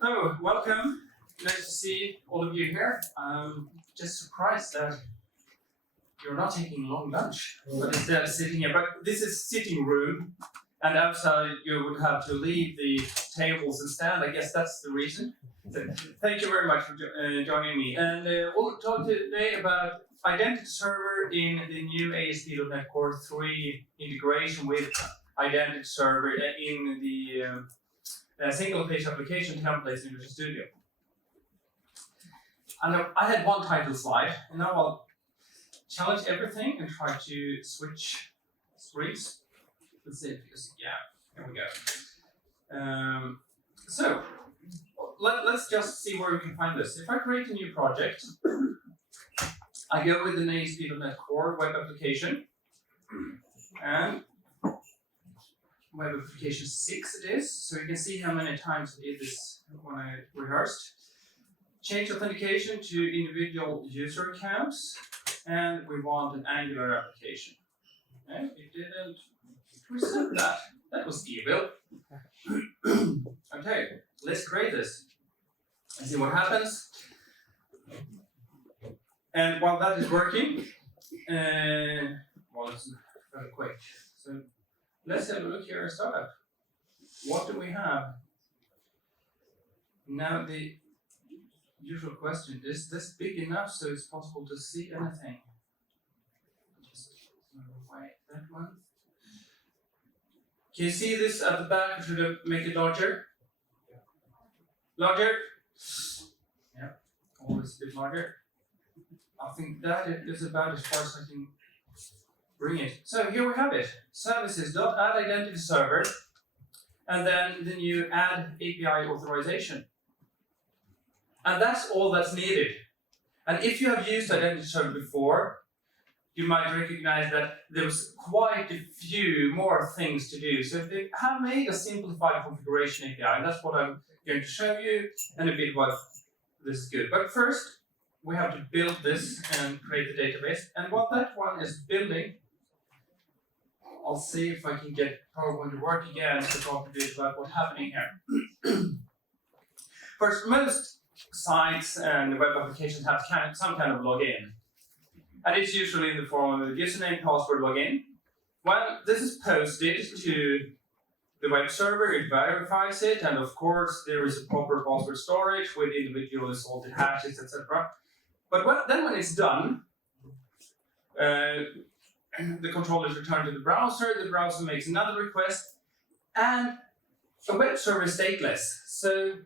So, welcome. Nice to see all of you here. I'm just surprised that you're not taking a long lunch, but instead sitting here. But this is sitting room, and outside you would have to leave the tables and stand. I guess that's the reason. So, thank you very much for joining me. And we'll talk today about IdentityServer in the new ASP.NET Core 3 integration with IdentityServer in the single-page application templates in Visual Studio. And I had one title slide, and now I'll challenge everything and try to switch screens. Let's see, because, yeah, here we go. So, let's just see where we can find this. If I create a new project, I go with an ASP.NET Core web application, and web application 6 it is, so you can see how many times I did this when I rehearsed. Change authentication to individual user accounts, and we want an Angular application. Okay, it didn't reset that. That was Abel. Okay, let's create this and see what happens. And while that is working, well, it's very quick. So let's have a look here at startup. What do we have? Now the usual question, is this big enough so it's possible to see anything? Just away that one. Can you see this at the back? Should I make it larger? Larger? Yeah, always a bit larger. I think that is about as far as I can bring it. So here we have it. Services.add_IdentityServer, and then the new add API authorization. And that's all that's needed. And if you have used IdentityServer before, you might recognize that there was quite a few more things to do. So they have made a simplified configuration API, and that's what I'm going to show you, and a bit what this is good. But first, we have to build this and create the database. And while that one is building, I'll see if I can get PowerPoint to work again to talk a bit about what's happening here. First, most sites and web applications have some kind of login. And it's usually in the form of a username, password, login. When this is posted to the web server, it verifies it, and of course there is a proper password storage with individually sorted hashes, etc. But then when it's done, the control is returned to the browser makes another request, and the web server is stateless. So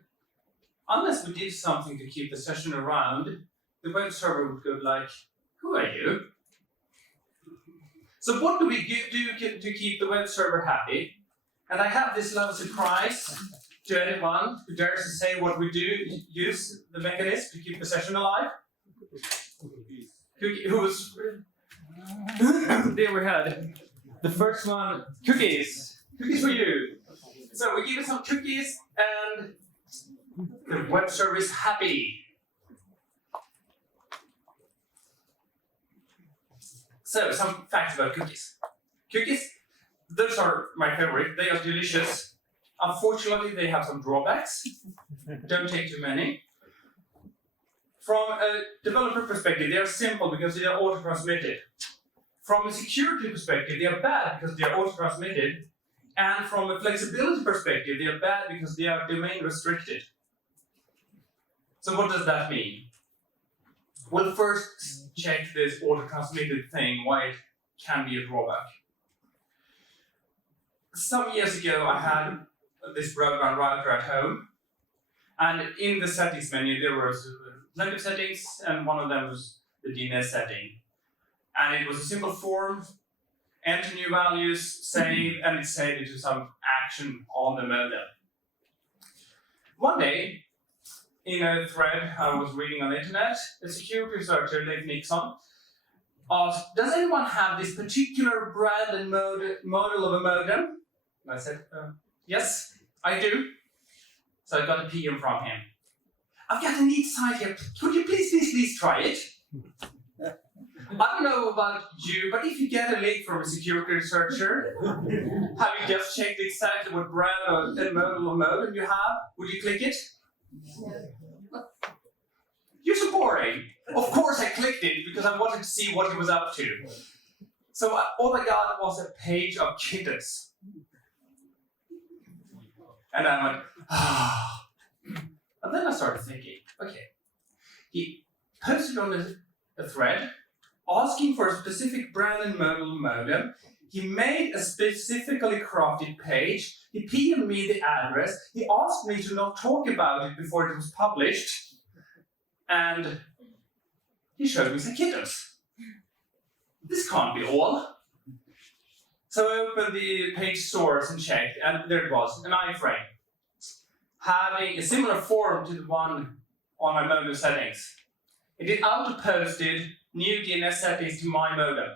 unless we did something to keep the session around, the web server would go like, who are you? So what do we do to keep the web server happy? And I have this little surprise to anyone who dares to say what we do, use the mechanism to keep the session alive. Who's there we had the first one, cookies. Cookies for you. So we give it some cookies and the web server is happy. So some facts about cookies. Cookies, those are my favorite. They are delicious. Unfortunately, they have some drawbacks. Don't take too many. From a developer perspective, they are simple because they are auto-transmitted. From a security perspective, they are bad because they are auto-transmitted. And from a flexibility perspective, they are bad because they are domain restricted. So what does that mean? We'll first check this auto-transmitted thing, why it can be a drawback. Some years ago, I had this broadband router at home. And in the settings menu, there was plenty of settings, and one of them was the DNS setting. And it was a simple form, enter new values, save, and it saved it to some action on the modem. One day, in a thread I was reading on the internet, a security researcher, Dave Nixon, asked, does anyone have this particular brand and model of a modem? And I said, yes, I do. So I got a PM from him. I've got a neat site here. Could you please try it? I don't know about you, but if you get a link from a security researcher, have you just checked exactly what brand or model of modem you have? Would you click it? You're so boring. Of course I clicked it because I wanted to see what he was up to. So all I got was a page of kittens. And I went, ah. And then I started thinking, okay, he posted on a thread asking for a specific brand and model modem. He made a specifically crafted page. He PM'd me the address. He asked me to not talk about it before it was published. And he showed me some kittens. This can't be all. So I opened the page source and checked, and there it was, an iframe, having a similar form to the one on my modem settings. It did auto-posted new DNS settings to my modem.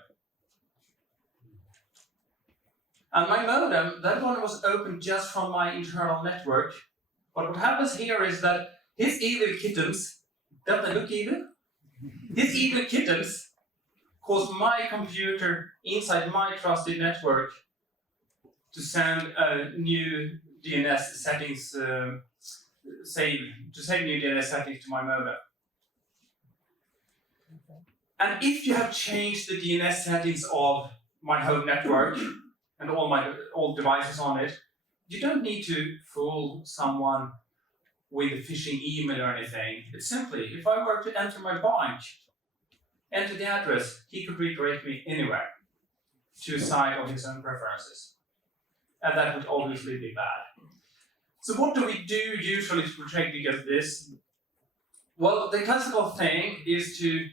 And my modem, that one was opened just from my internal network. But what happens here is that his evil kittens, don't they look evil? His evil kittens caused my computer inside my trusted network to send new DNS settings, save new DNS settings to my modem. And if you have changed the DNS settings of my home network and all devices on it, you don't need to fool someone with a phishing email or anything. It's simply, if I were to enter my bank, enter the address, he could redirect me anywhere to a site of his own preferences. And that would obviously be bad. So what do we do usually to protect against this? Well, the classical thing is to,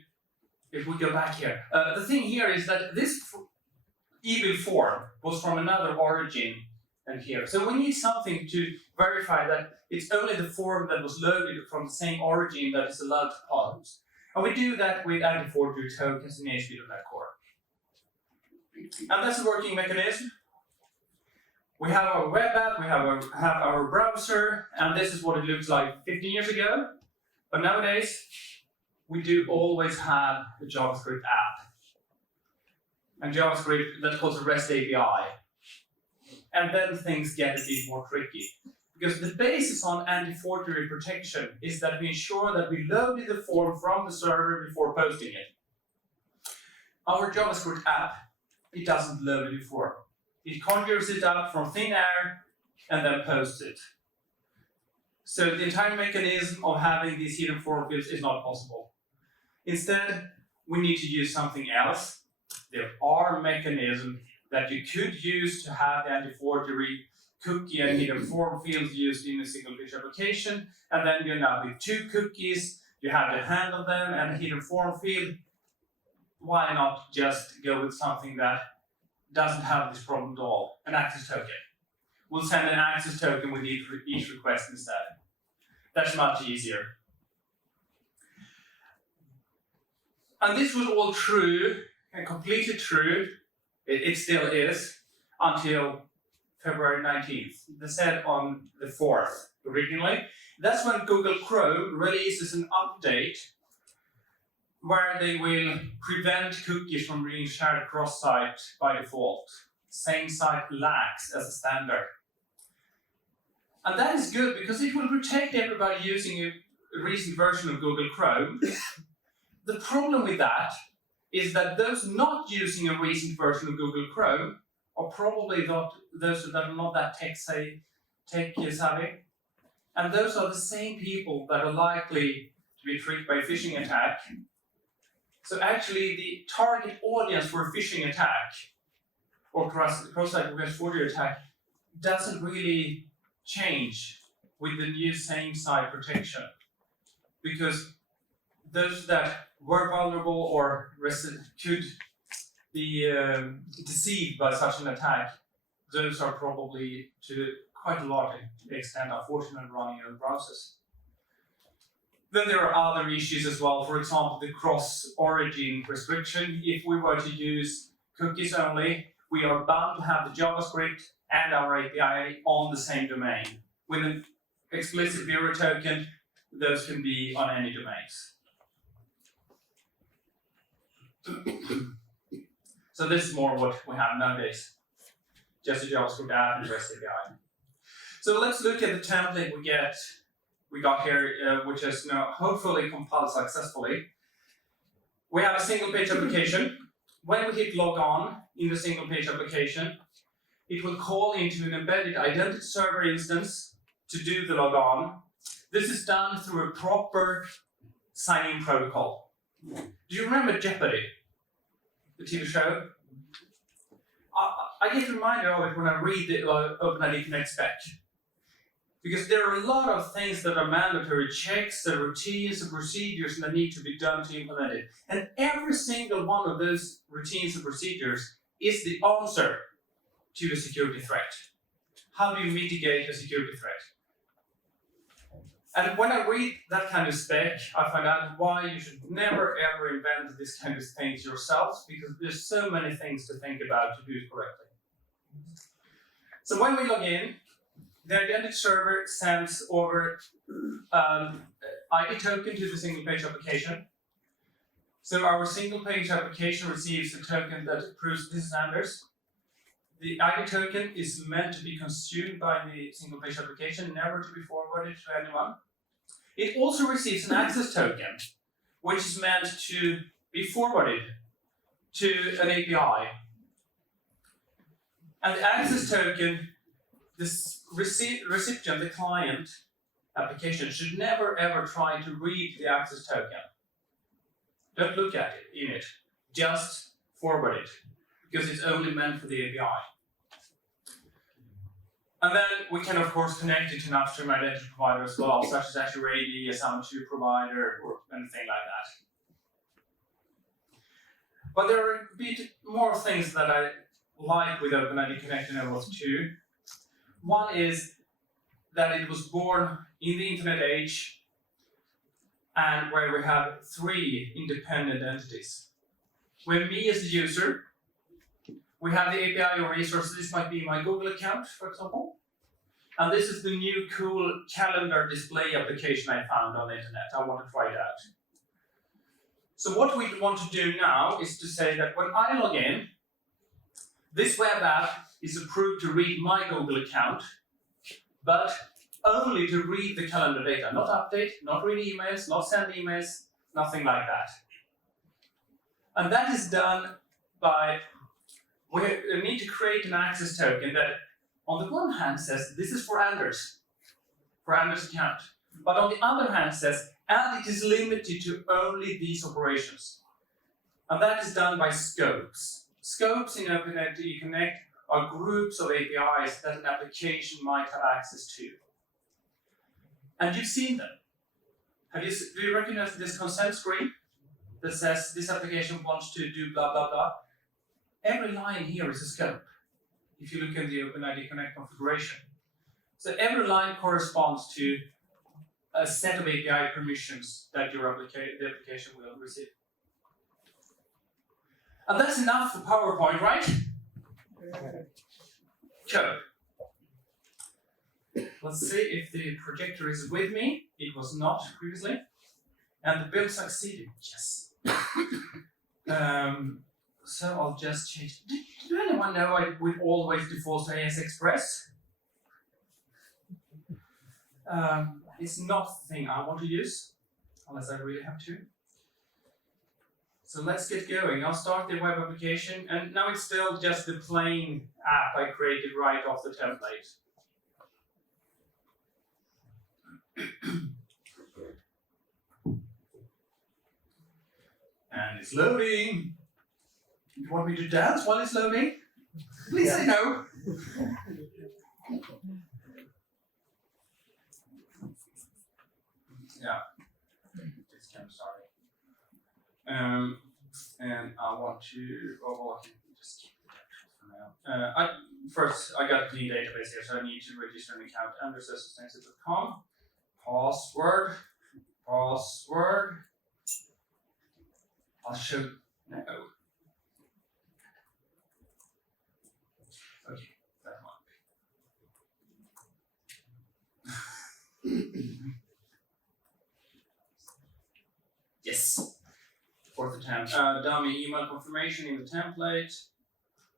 if we go back here, the thing here is that this evil form was from another origin than here. So we need something to verify that it's only the form that was loaded from the same origin that is allowed to pose. And we do that with anti-forgery tokens in ASP.NET Core. And that's a working mechanism. We have our web app, we have our browser, and this is what it looks like 15 years ago. But nowadays, we do always have a JavaScript app. And JavaScript, that's called a REST API. And then things get a bit more tricky. Because the basis on anti-forgery protection is that we ensure that we loaded the form from the server before posting it. Our JavaScript app, it doesn't load it before. It conjures it up from thin air and then posts it. So the entire mechanism of having these hidden form fields is not possible. Instead, we need to use something else. There are mechanisms that you could use to have the anti-forgery cookie and hidden form fields used in a single page application, and then you end up with two cookies, you have to handle them and a hidden form field. Why not just go with something that doesn't have this problem at all, an access token? We'll send an access token with each request instead. That's much easier. And this was all true, and completely true, it still is, until February 19th. They said on the 4th originally. That's when Google Chrome releases an update where they will prevent cookies from being shared cross-site by default. Same site lags as a standard. And that is good because it will protect everybody using a recent version of Google Chrome. The problem with that is that those not using a recent version of Google Chrome are probably not those that are not that tech savvy. And those are the same people that are likely to be tricked by a phishing attack. So actually the target audience for a phishing attack or cross-site request forgery attack doesn't really change with the new same-site protection. Because those that were vulnerable or could be deceived by such an attack, those are probably to quite a large extent unfortunately running in browsers. Then there are other issues as well. For example, the cross-origin restriction. If we were to use cookies only, we are bound to have the JavaScript and our API on the same domain. With an explicit bureau token, those can be on any domains. So this is more what we have nowadays. Just a JavaScript app and REST API. So let's look at the template we get we got here, which is now hopefully compiled successfully. We have a single page application. When we hit log on in the single page application, it will call into an embedded IdentityServer instance to do the log on. This is done through a proper sign-in protocol. Do you remember Jeopardy, the TV show? I get reminded of it when I read the OpenID Connect spec. Because there are a lot of things that are mandatory checks and routines and procedures that need to be done to implement it. And every single one of those routines and procedures is the answer to the security threat. How do you mitigate a security threat? And when I read that kind of spec, I find out why you should never ever invent this kind of things yourselves, because there's so many things to think about to do it correctly. So when we log in, the IdentityServer sends over ID token to the single page application. So our single page application receives a token that approves this is Anders. The ID token is meant to be consumed by the single page application, never to be forwarded to anyone. It also receives an access token, which is meant to be forwarded to an API. And the access token, this recipient, the client application, should never ever try to read the access token. Don't look at it in it, just forward it, because it's only meant for the API. And then we can, of course, connect it to an upstream identity provider as well, such as Azure AD, a SAML2 provider, or anything like that. But there are a bit more things that I like with OpenID Connect and OAuth 2. One is that it was born in the internet age, and where we have 3 independent entities. We have me as the user. We have the API or resources. This might be my Google account, for example. And this is the new cool calendar display application I found on the internet. I want to try it out. So what we want to do now is to say that when I log in, this web app is approved to read my Google account, but only to read the calendar data, not update, not read emails, not send emails, nothing like that. And that is done by, we need to create an access token that on the one hand says this is for Anders account, but on the other hand says, and it is limited to only these operations. And that is done by scopes. Scopes in OpenID Connect are groups of APIs that an application might have access to. And you've seen them. Do you recognize this consent screen that says this application wants to do blah, blah, blah? Every line here is a scope, if you look at the OpenID Connect configuration. So every line corresponds to a set of API permissions that the application will receive. And that's enough for PowerPoint, right? Code. Let's see if the projector is with me. It was not previously. And the build succeeded, yes. So I'll just change. Do anyone know I would always default to AS Express? It's not the thing I want to use, unless I really have to. So let's get going. I'll start the web application, and now it's still just the plain app I created right off the template. And it's loading. You want me to dance while it's loading? Please say no. Yeah, it's kind of sorry. And I want to, well, I can just keep the text for now. First, I got the database here, so I need to register an account under extensible.com. Password. I'll show, no. Okay, that one. Yes. 4th attempt. Dummy email confirmation in the template.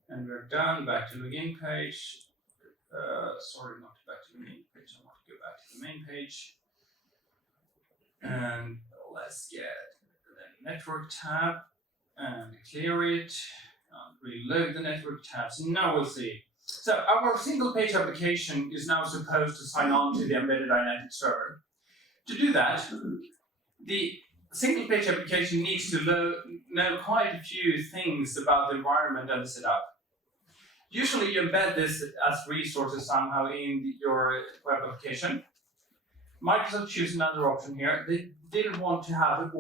And we're done. Back to login page. Sorry, not back to the main page. I want to go back to the main page. And let's get the network tab and clear it. Reload the network tabs. Now we'll see. So our single page application is now supposed to sign on to the embedded IdentityServer. To do that, the single page application needs to know quite a few things about the environment and the setup. Usually you embed this as resources somehow in your web application. Microsoft chose another option here. They didn't want to have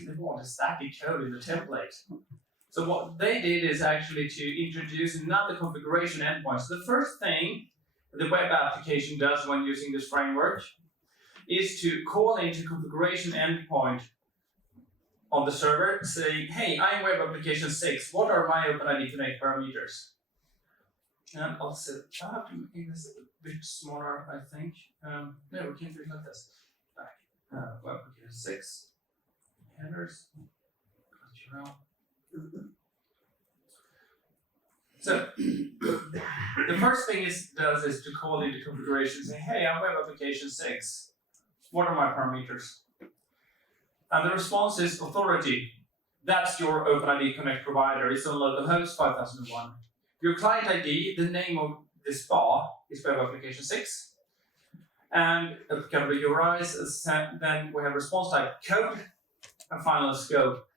they wanted static code in the template. So what they did is actually to introduce another configuration endpoint. So the first thing the web application does when using this framework is to call into configuration endpoint on the server, say, hey, I'm web application 6. What are my OpenID Connect parameters? And I'll set up to make this a bit smaller, I think. No, we can't do it like this. Back. Web application 6. Headers. So the first thing it does is to call into configuration, say, hey, I'm web application 6. What are my parameters? And the response is authority. That's your OpenID Connect provider. It's on localhost 5001. Your client ID, the name of the spa, is web application 6. And a couple of URIs, then we have response type code, and final scope.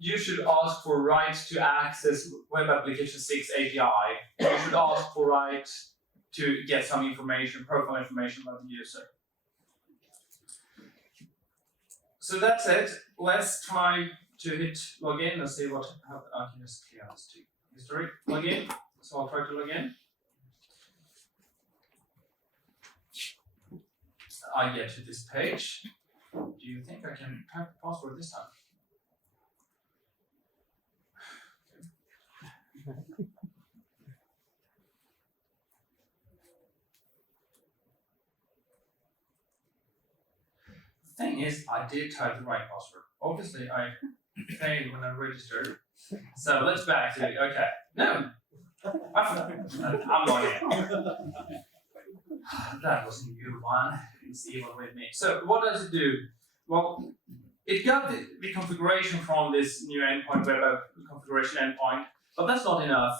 You should ask for rights to access web application 6 API. You should ask for rights to get some information, profile information about the user. So that's it. Let's try to hit login and see what I can just clear this to history. Login. So I'll try to log in. I get to this page. Do you think I can type the password this time? The thing is, I did type the right password. Obviously, I failed when I registered. So let's back to it. Okay. No. I'm logging in. That wasn't a good one. It's evil with me. So what does it do? Well, it got the configuration from this new endpoint, web configuration endpoint, but that's not enough.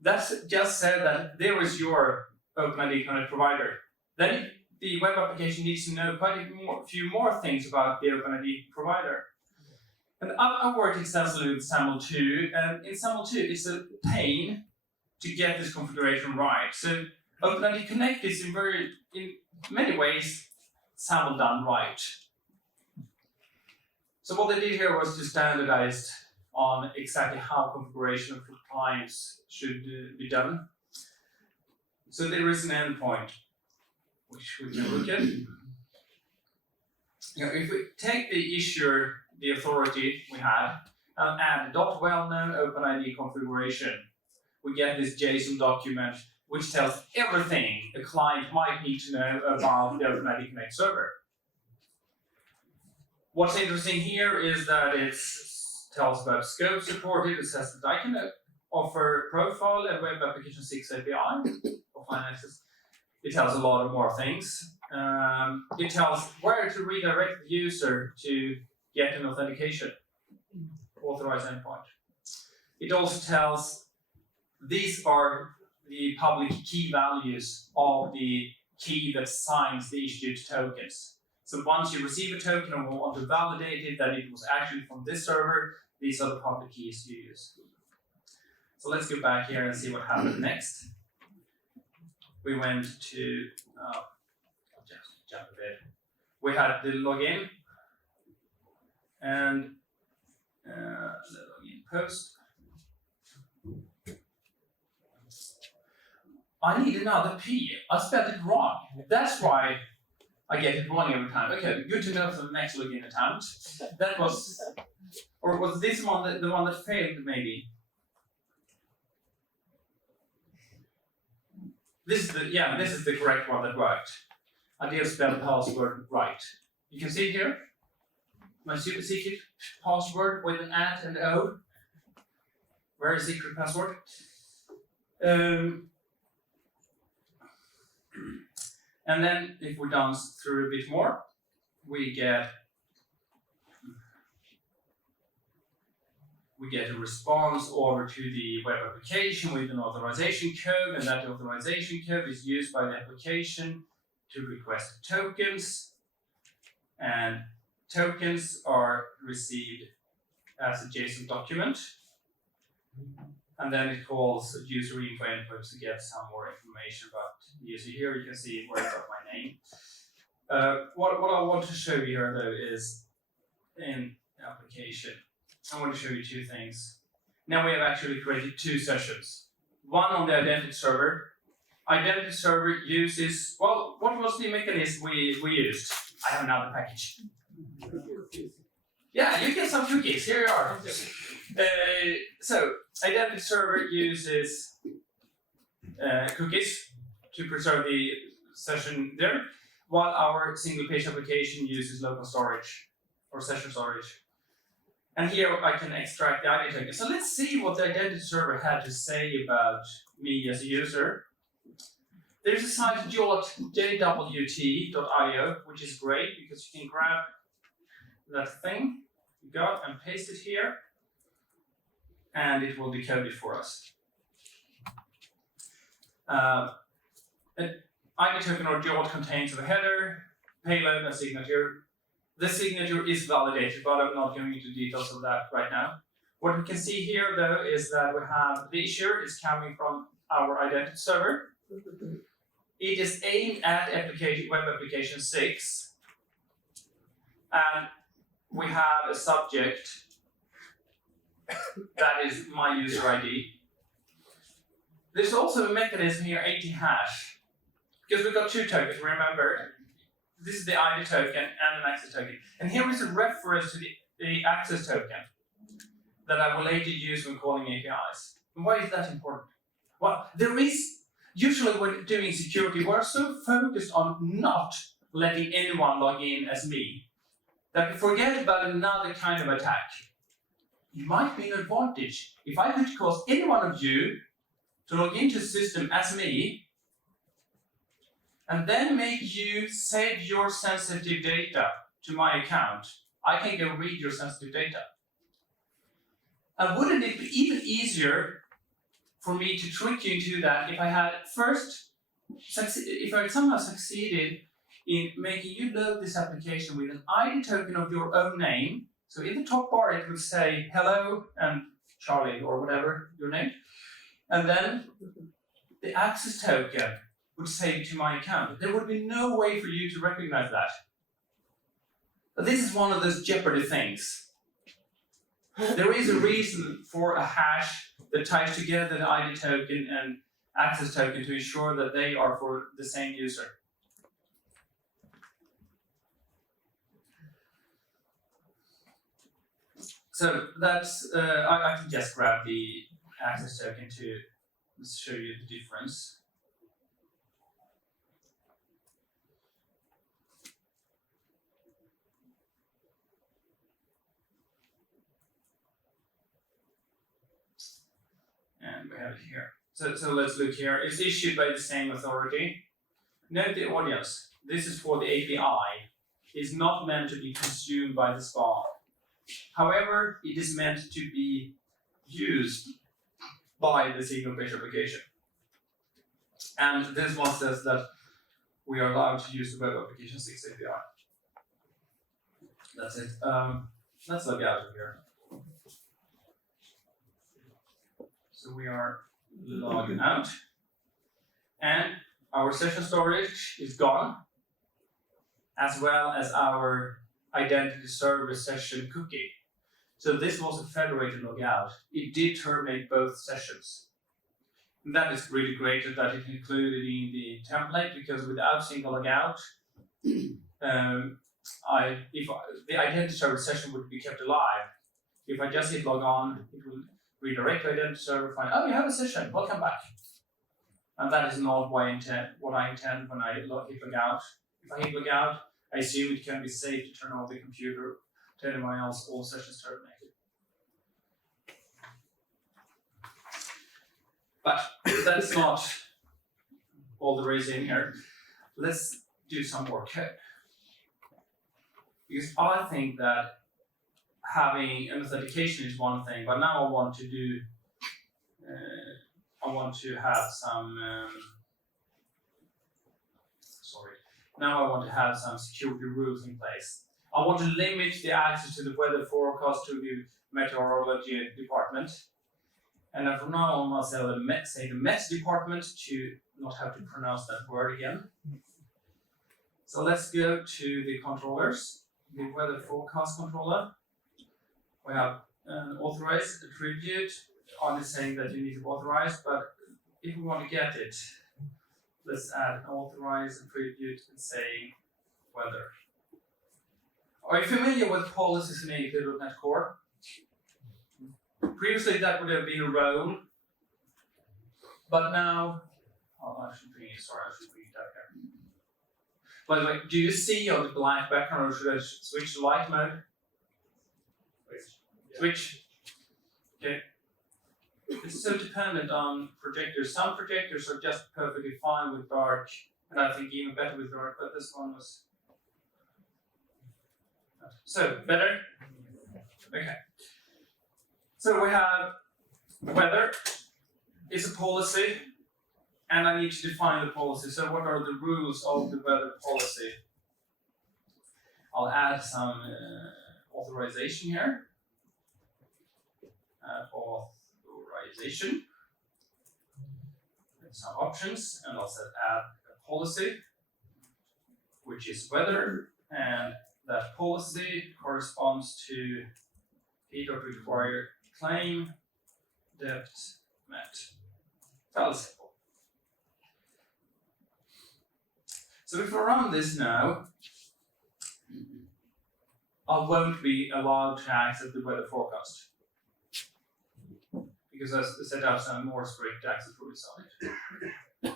That's just said that there is your OpenID Connect provider. Then the web application needs to know quite a few more things about the OpenID provider. And I've worked extensively with SAML 2, and in SAML 2 it's a pain to get this configuration right. So OpenID Connect is in many ways SAML done right. So what they did here was to standardize on exactly how configuration for clients should be done. So there is an endpoint which we can look at. If we take the issuer, the authority we had, and add .well-known OpenID configuration, we get this JSON document which tells everything a client might need to know about the OpenID Connect server. What's interesting here is that it tells about scope supported. It says that I can offer profile and web application 6 API offline access. It tells a lot of more things. It tells where to redirect the user to get an authentication, authorized endpoint. It also tells these are the public key values of the key that signs the issued tokens. So once you receive a token and want to validate it that it was actually from this server, these are the public keys you use. So let's go back here and see what happened next. We went to, I'll just jump a bit. We had the login and the login post. I need another P. I spelled it wrong. That's why I get it wrong every time. Okay, good to know for the next login attempt. That was, or was this one the one that failed maybe? This is the correct one that worked. I did spell password right. You can see here, my super secret password with an @ and O. Very secret password. And then if we dance through a bit more, we get a response over to the web application with an authorization code, and that authorization code is used by the application to request tokens, and tokens are received as a JSON document, and then it calls user info input to get some more information about the user. Here you can see where I got my name. What I want to show you here though is in the application, I want to show you two things. Now we have actually created two sessions. One on the identity server. Identity server uses, well, what was the mechanism we used? I have another package. Yeah, you get some cookies. Here you are. So, identity server uses cookies to preserve the session there, while our single page application uses local storage or session storage. And here I can extract the ID token. So let's see what the identity server had to say about me as a user. There's a site jwt.io, which is great because you can grab that thing you got and paste it here, and it will decode it for us. An ID token or JWT contains a header, payload, and signature. The signature is validated, but I'm not going into details of that right now. What we can see here, though, is that we have the issuer is coming from our identity server. It is aimed at web application 6, and we have a subject that is my user ID. There's also a mechanism here, AT#, because we've got two tokens, remember. This is the ID token and an access token. And here is a reference to the access token that I will later use when calling APIs. And why is that important? Well, there is, usually when doing security, we're so focused on not letting anyone log in as me that we forget about another kind of attack. It might be an advantage if I could cause any one of you to log into the system as me, and then make you save your sensitive data to my account. I can go read your sensitive data. And wouldn't it be even easier for me to trick you into that if I had if I somehow succeeded in making you load this application with an ID token of your own name? So in the top bar it would say hello and Charlie or whatever your name, and then the access token would save to my account. There would be no way for you to recognize that. But this is one of those Jeopardy things. There is a reason for a hash that ties together the ID token and access token to ensure that they are for the same user. So that's, I can just grab the access token to show you the difference. And we have it here. So let's look here. It's issued by the same authority. Note the audience. This is for the API. It's not meant to be consumed by the SPA. However, it is meant to be used by the single page application. And this one says that we are allowed to use the web application 6 API. That's it. Let's log out of here. So we are logging out, and our session storage is gone, as well as our identity server session cookie. So this was a federated logout. It did terminate both sessions. And that is really great that it included in the template, because without single logout, the identity server session would be kept alive. If I just hit log on, it will redirect to identity server, find, oh, you have a session, welcome back. And that is not what I intend when I hit log out. If I hit log out, I assume it can be safe to turn off the computer, tell anyone else all sessions terminated. But that's not all there is in here. Let's do some more code. Because I think that having an authentication is one thing, but now I want to do, I want to have some, now I want to have some security rules in place. I want to limit the access to the weather forecast to the meteorology department. And then from now on, I'll say the Met department to not have to pronounce that word again. So let's go to the controllers, the weather forecast controller. We have an authorized attribute, only saying that you need to authorize, but if we want to get it, let's add an authorized attribute and saying weather. Are you familiar with policies in ASP.NET Core? Previously that would have been a role, but now, I should bring that here. By the way, do you see on the black background, or should I switch to light mode? Switch. Okay. It's so dependent on projectors. Some projectors are just perfectly fine with dark, and I think even better with dark, but this one was. So, better? Okay. So we have weather is a policy, and I need to define the policy. So what are the rules of the weather policy? I'll add some authorization here. Authorization. And some options, and I'll set add a policy, which is weather, and that policy corresponds to p.require claim depth met. Fairly simple. So if I run this now, I won't be allowed to access the weather forecast because I set up some more strict access rules on it.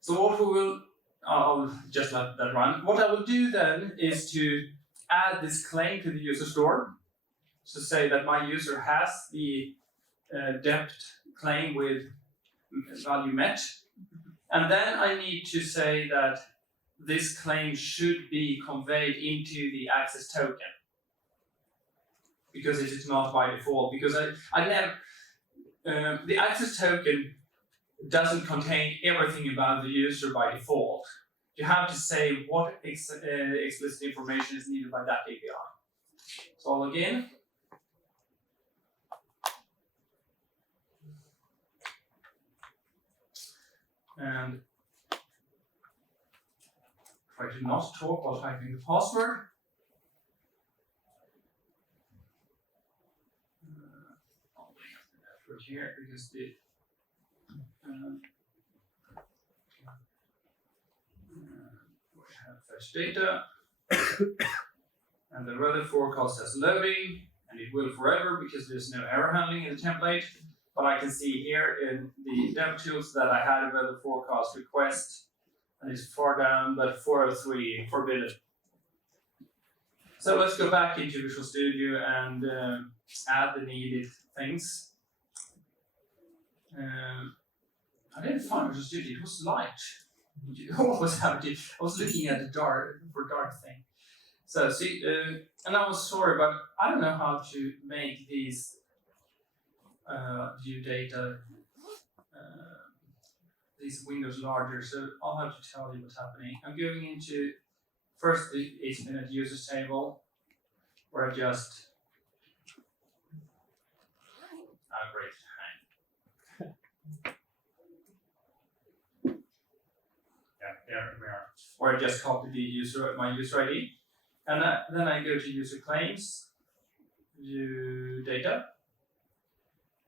So what we will, I'll just let that run. What I will do then is to add this claim to the user store. So say that my user has the depth claim with value met. And then I need to say that this claim should be conveyed into the access token. Because it is not by default. Because I never, the access token doesn't contain everything about the user by default. You have to say what explicit information is needed by that API. So I'll log in. And try to not talk while typing the password. I'll bring up the network here because the we have fetch data, and the weather forecast has loading, and it will forever because there's no error handling in the template. But I can see here in the dev tools that I had a weather forecast request, and it's far down, but 403 forbidden. So let's go back into Visual Studio and add the needed things. I didn't find Visual Studio, it was light. What was happening? I was looking at the dark thing. So see, and I was sorry, but I don't know how to make these view data, these windows larger, so I'll have to tell you what's happening. I'm going into first the 8-minute users table, where I just great. Yeah, there we are. Where I just copy the my user ID, and then I go to user claims, view data.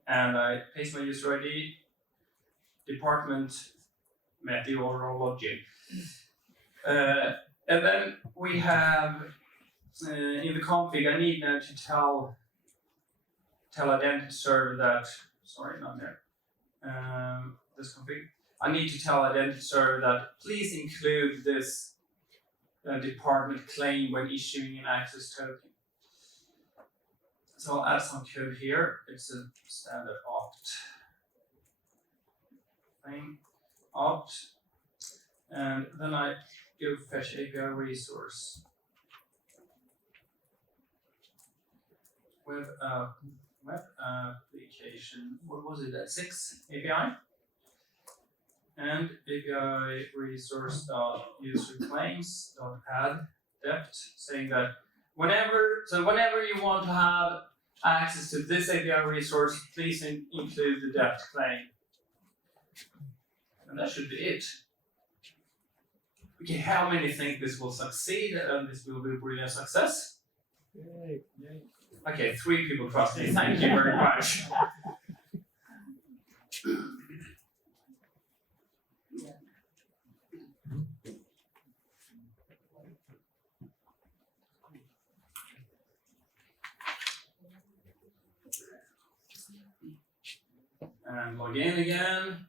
And I paste my user ID, department, met the overall logic. And then we have, in the config, I need now to tell IdentityServer that, sorry, not there, this config. I need to tell IdentityServer that please include this department claim when issuing an access token. So I'll add some code here. It's a standard opt thing, opt, and then I go fetch API resource. web application. What was it? That 6 API. And API resource user claims add depth, saying that whenever you want to have access to this API resource, please include the depth claim. And that should be it. Okay, how many think this will succeed and this will be really a success? Yay. Okay, 3 people trust me. Thank you very much. And log in again.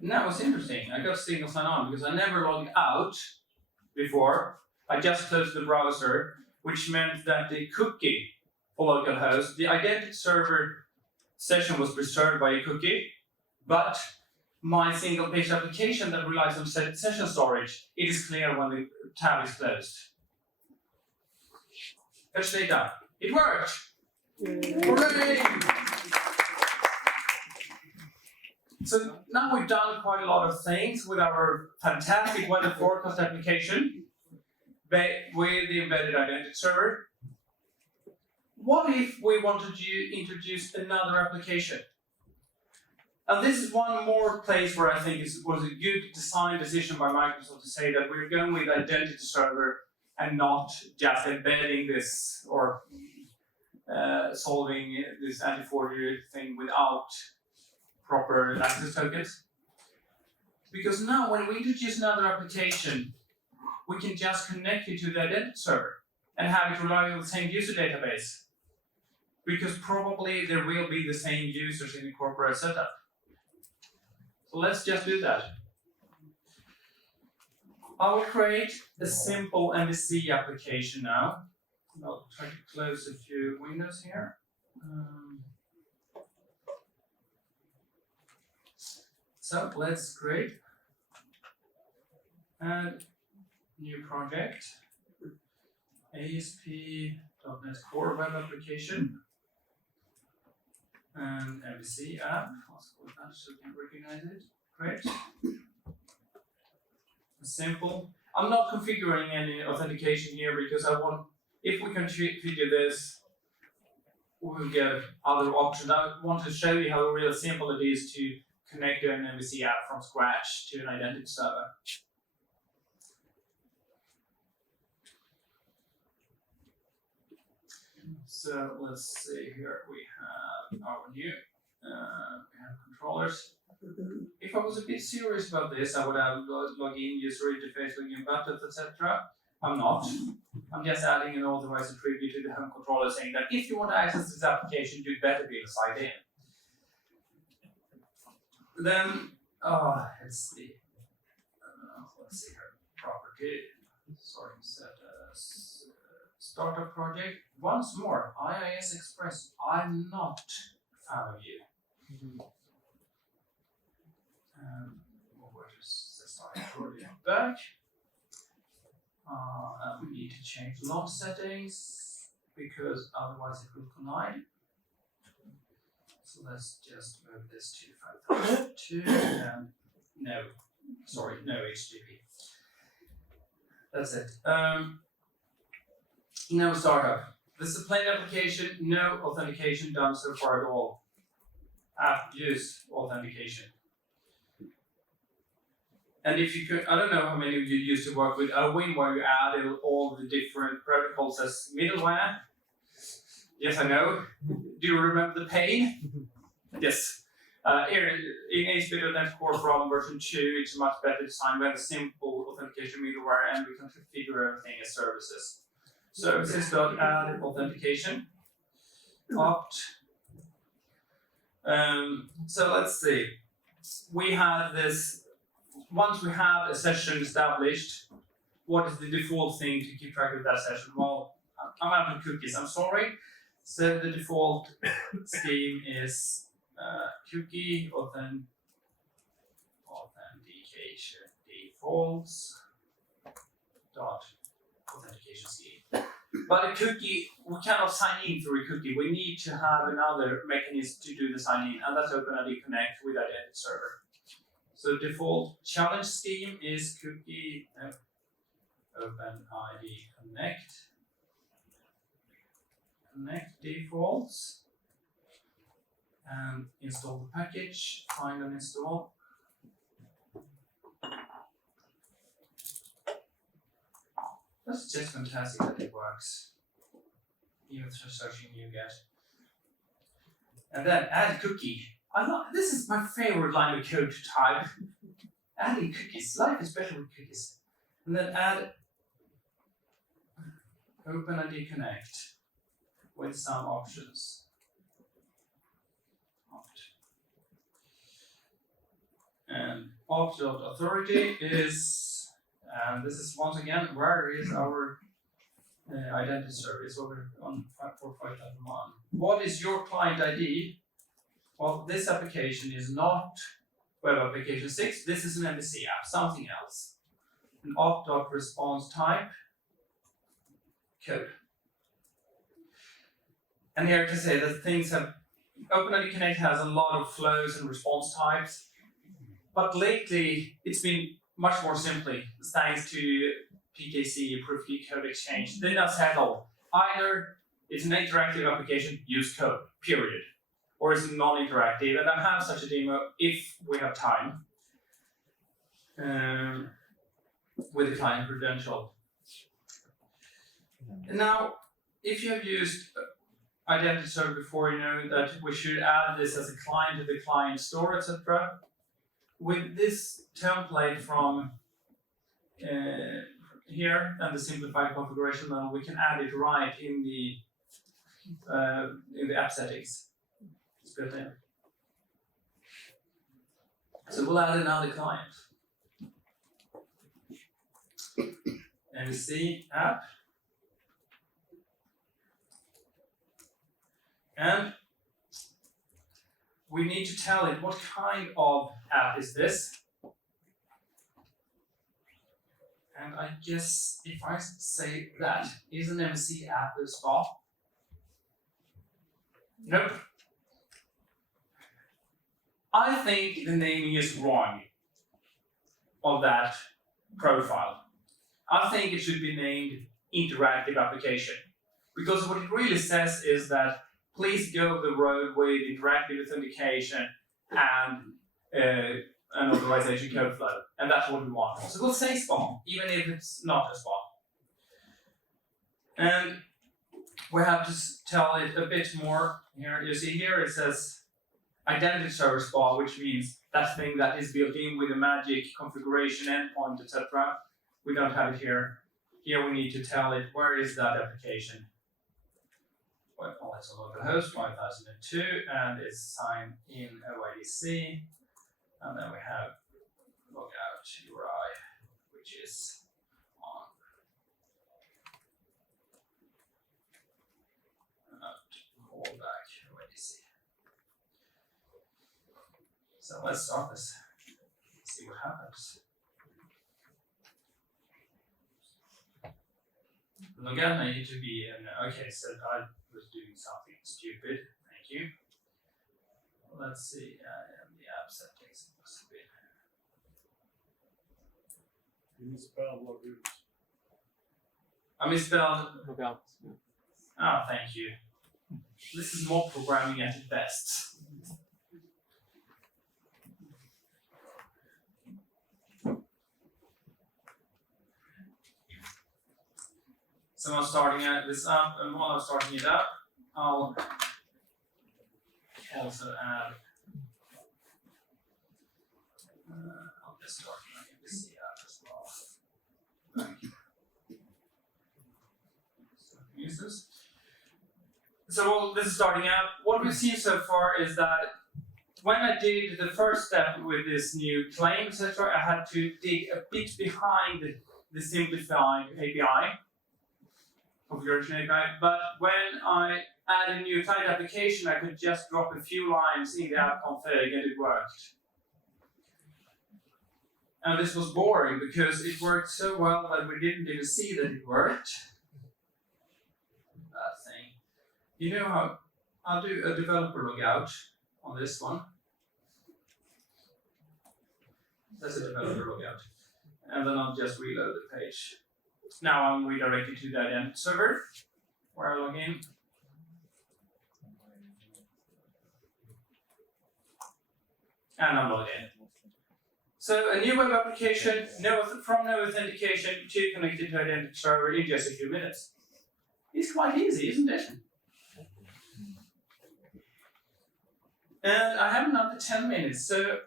Now it's interesting. I got single sign on because I never logged out before. I just closed the browser, which meant that the cookie for localhost, the IdentityServer session was preserved by a cookie, but my single page application that relies on session storage, it is clear when the tab is closed. Fetch data. It worked! Hooray! So now we've done quite a lot of things with our fantastic weather forecast application with the embedded IdentityServer. What if we wanted to introduce another application? And this is one more place where I think it was a good design decision by Microsoft to say that we're going with IdentityServer and not just embedding this or solving this anti-forgery thing without proper access tokens. Because now when we introduce another application, we can just connect it to the IdentityServer and have it rely on the same user database. Because probably there will be the same users in the corporate setup. So let's just do that. I will create a simple MVC application now. I'll try to close a few windows here. So let's create a new project, ASP.NET Core Web Application, and MVC app. Let's call that so we can recognize it. Great. Simple. I'm not configuring any authentication here because I want, if we configure this, we will get other options. I want to show you how really simple it is to connect an MVC app from scratch to an IdentityServer. So let's see here. We have our new we have controllers. If I was a bit serious about this, I would have login, user interface, login buttons, etc. I'm not. I'm just adding an authorized attribute to the home controller saying that if you want to access this application, you'd better be signed in. Then, let's see. Let's see here. Property. Sorry, set as startup project. Once more, IIS Express. I'm not a fan of you. Where is the starting project back? And we need to change log settings because otherwise it will collide. So let's just move this to 5002 and no HTTP. That's it. No startup. This is a plain application, no authentication done so far at all. App use authentication. And if you could, I don't know how many of you used to work with Owen where you added all the different protocols as middleware. Yes, I know. Do you remember the pain? Yes. Here in ASP.NET Core from version 2, it's a much better design. We have a simple authentication middleware and we can configure everything as services. Services.add authentication. Opt. So let's see. We have this. Once we have a session established, what is the default thing to keep track of that session? Well, I'm out of cookies, I'm sorry. So the default scheme is cookie authentication defaults dot authentication scheme. But a cookie, we cannot sign in through a cookie. We need to have another mechanism to do the sign in, and that's OpenID Connect with IdentityServer. So default challenge scheme is cookie OpenID Connect. Connect defaults. And install the package, find and install. That's just fantastic that it works. Even through searching NuGet. And then add cookie. This is my favorite line of code to type. Adding cookies. Life is better with cookies. And then add OpenID Connect with some options. And opt.authority is, and this is once again, where is our IdentityServer? It's over on 545.1. What is your client ID? Well, this application is not Web Application 6. This is an MVC app, something else. An opt.response type code. And here I can say that things have, OpenID Connect has a lot of flows and response types. But lately, it's been much more simply, thanks to PKC, Proof Key Code Exchange. They now settle either it's an interactive application, use code, period, or it's non-interactive. And I have such a demo if we have time with the client credential. Now, if you have used IdentityServer before, you know that we should add this as a client to the client store, etc. With this template from here and the simplified configuration model, we can add it right in the app settings. It's built in. So we'll add another client. MVC app. And we need to tell it what kind of app is this. And I guess if I say that, is an MVC app a spa? Nope. I think the naming is wrong of that profile. I think it should be named interactive application. Because what it really says is that please go the road with interactive authentication and an authorization code flow. And that's what we want. So we'll say SPA, even if it's not a SPA. And we have to tell it a bit more here. You see here it says IdentityServer SPA, which means that thing that is built in with a magic configuration endpoint, etc. We don't have it here. Here we need to tell it where is that application. Well, it's a local host 5002 and it's signed in OIDC. And then we have logout URI, which is on callback OIDC. So let's start this. See what happens. Login I need to be in. Okay, so I was doing something stupid. Thank you. Let's see. In the app settings, it must have been. You misspelled logout. I misspelled. Logout. Ah, thank you. This is mob programming at its best. So I'm starting this up, and while I'm starting it up, I'll also add. I'll just start my MVC app as well. So use this. So while this is starting out, what we've seen so far is that when I did the first step with this new claim, etc., I had to dig a bit behind the simplified API. Configuration API, but when I add a new client application, I could just drop a few lines in the app config and it worked. And this was boring because it worked so well that we didn't even see that it worked. you know how I'll do a developer logout on this one. That's a developer logout. And then I'll just reload the page. Now I'm redirected to the IdentityServer, where I log in. And I'm logged in. So a new web application, from no authentication to connected to IdentityServer in just a few minutes. It's quite easy, isn't it? And I have another 10 minutes, so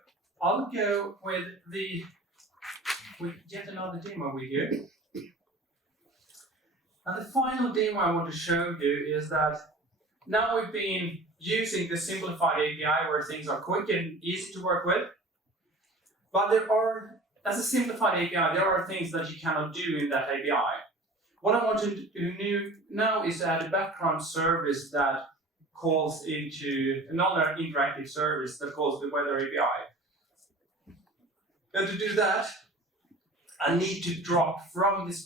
I'll go with yet another demo with you. And the final demo I want to show you is that now we've been using the simplified API where things are quick and easy to work with. But as a simplified API, there are things that you cannot do in that API. What I want to do now is add a background service that calls into another interactive service that calls the weather API. And to do that, I need to drop from this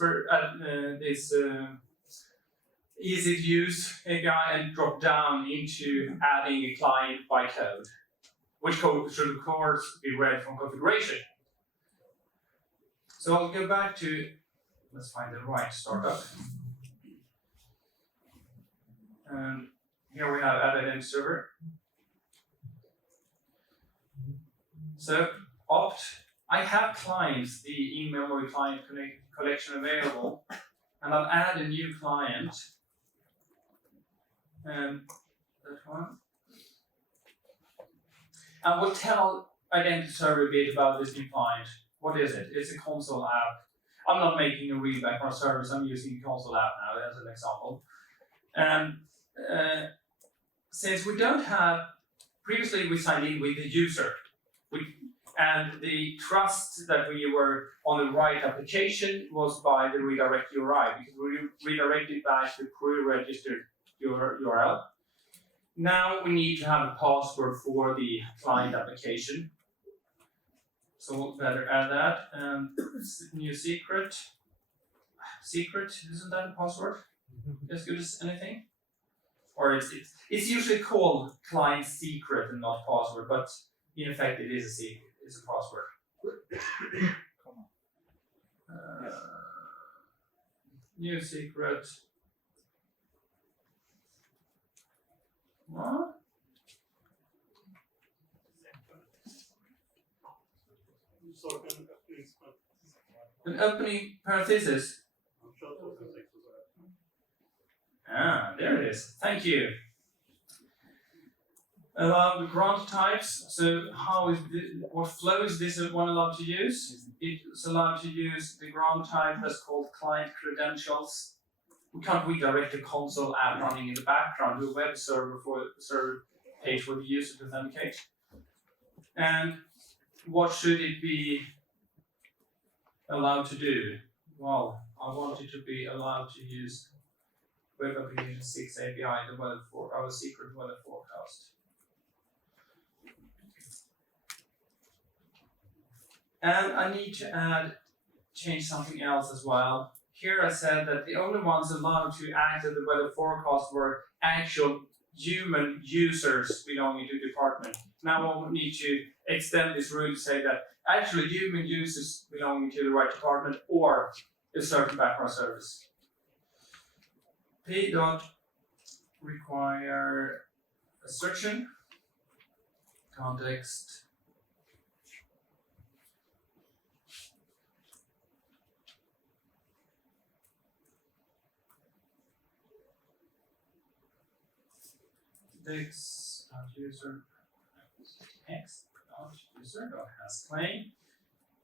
easy to use API and drop down into adding a client by code, which code should of course be read from configuration. So I'll go back to, let's find the right startup. And here we have IdentityServer. So I have clients, the in-memory client collection available, and I'll add a new client. And that one. And we'll tell IdentityServer a bit about this new client. What is it? It's a console app. I'm not making a real background service, I'm using a console app now as an example. And since we don't have, previously we signed in with the user, and the trust that we were on the right application was by the redirect URI, because we redirected back to pre-registered URL. Now we need to have a password for the client application. So we'll better add that. And new secret. Secret, isn't that a password? As good as anything? Or it's usually called client secret and not password, but in effect it is a secret. It's a password. New secret. What? An opening parenthesis. Ah, there it is. Thank you. Allow the grant types. So what flow is this one allowed to use? It's allowed to use the grant type that's called client credentials. We can't redirect a console app running in the background to a web server page for the user to authenticate. And what should it be allowed to do? Well, I want it to be allowed to use Web Application 6 API, our secret weather forecast. And I need to change something else as well. Here I said that the only ones allowed to act as the weather forecast were actual human users belonging to the department. Now I need to extend this rule to say that actually human users belonging to the right department or a certain background service. P dot require assertion, context, user x user has claim,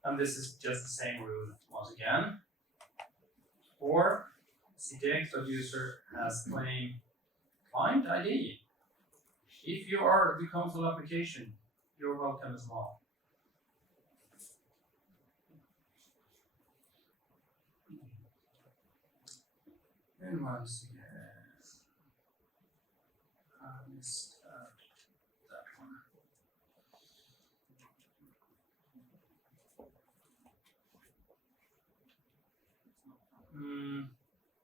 and this is just the same rule once again. Or ctx.user has claim client ID. If you are the console application, you're welcome as well. And once again, I missed that one.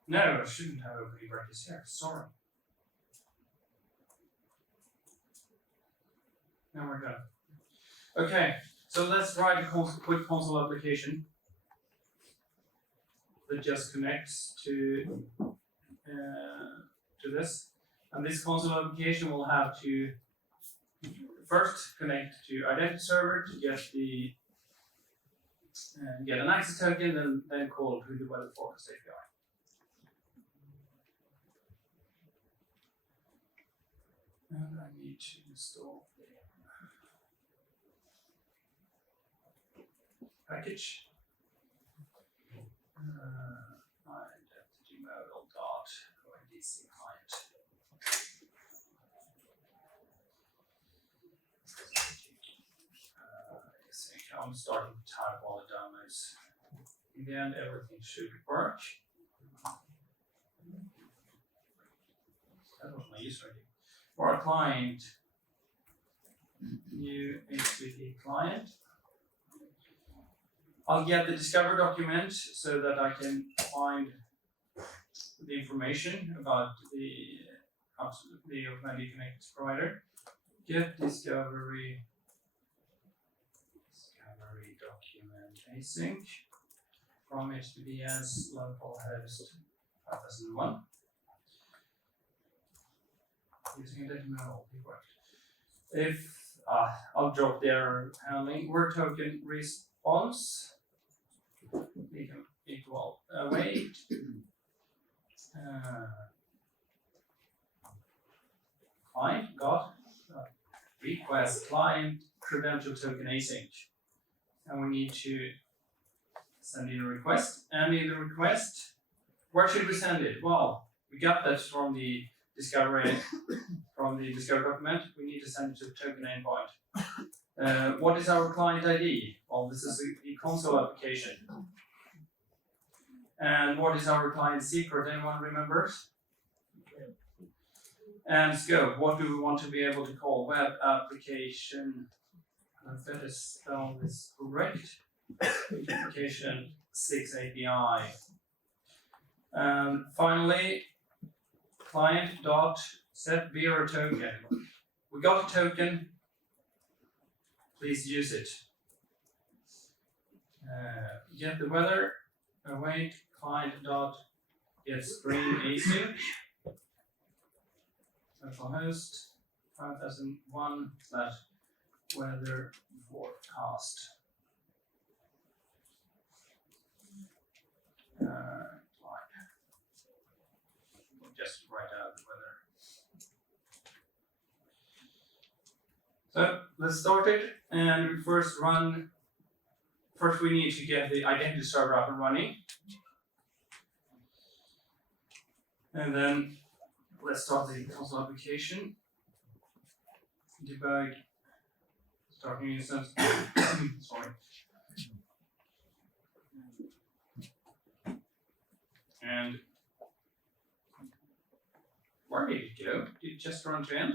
No, I shouldn't have opening brackets here. Sorry. Now we're done. Okay, so let's write a quick console application that just connects to this. And this console application will have to first connect to IdentityServer to get the get an access token, then call to the weather forecast API. And I need to install the package. Identity model dot OIDC client. I'm starting to type all the downloads. In the end, everything should work. That was my user ID. For our client, new HTTP client. I'll get the discover document so that I can find the information about the OpenID Connect provider. Get discovery document async from HTTPS localhost 5001. Using identity model, if I'll drop the error handling word token response equal await client got request client credential token async, and we need to send in a request. And in the request, where should we send it? Well, we got that from the discovery document. We need to send it to the token endpoint. What is our client ID? Well, this is the console application. And what is our client secret? Anyone remembers? And scope. What do we want to be able to call? Web application. Let's better spell this correct. Application 6 API. And finally, client dot set bearer token. We got a token. Please use it. Get the weather. Await client dot get screen async. Localhost 5001 / weather forecast. We'll just write out the weather. So let's start it, and we first we need to get the identity server up and running. And then let's start the console application. Debug, start new instance. Sorry. And where did it go? Did it just run to end?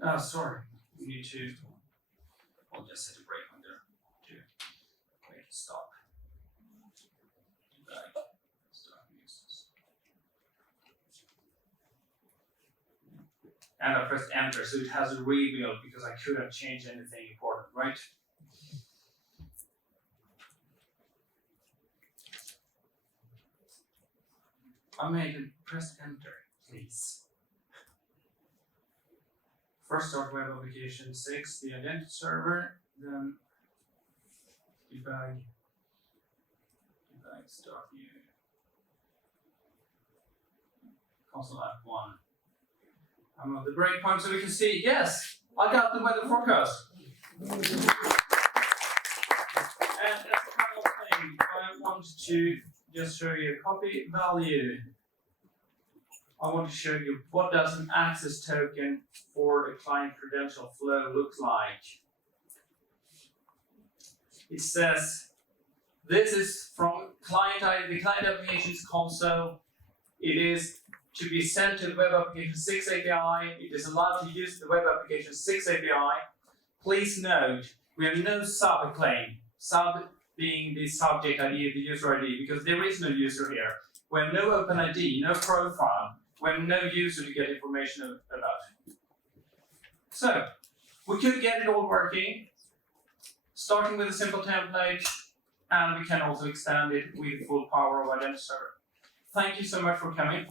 Oh, sorry. We need to. I'll just set a breakpoint there to make it stop. Debug. Start new instance. And I pressed enter, so it has a rebuild because I couldn't change anything important, right? I made it, press enter, please. First start web application 6, the identity server, then debug start new console app 1. I'm on the breakpoint so we can see, yes, I got the weather forecast. And as a final thing, I want to just show you a copy value. I want to show you what does an access token for a client credential flow look like. It says this is from client ID, the client applications console. It is to be sent to the web application 6 API. It is allowed to use the web application 6 API. Please note, we have no sub claim. Sub being the subject ID, the user ID, because there is no user here. We have no open ID, no profile. We have no user to get information about. So, we could get it all working, starting with a simple template, and we can also extend it with full power of IdentityServer. Thank you so much for coming.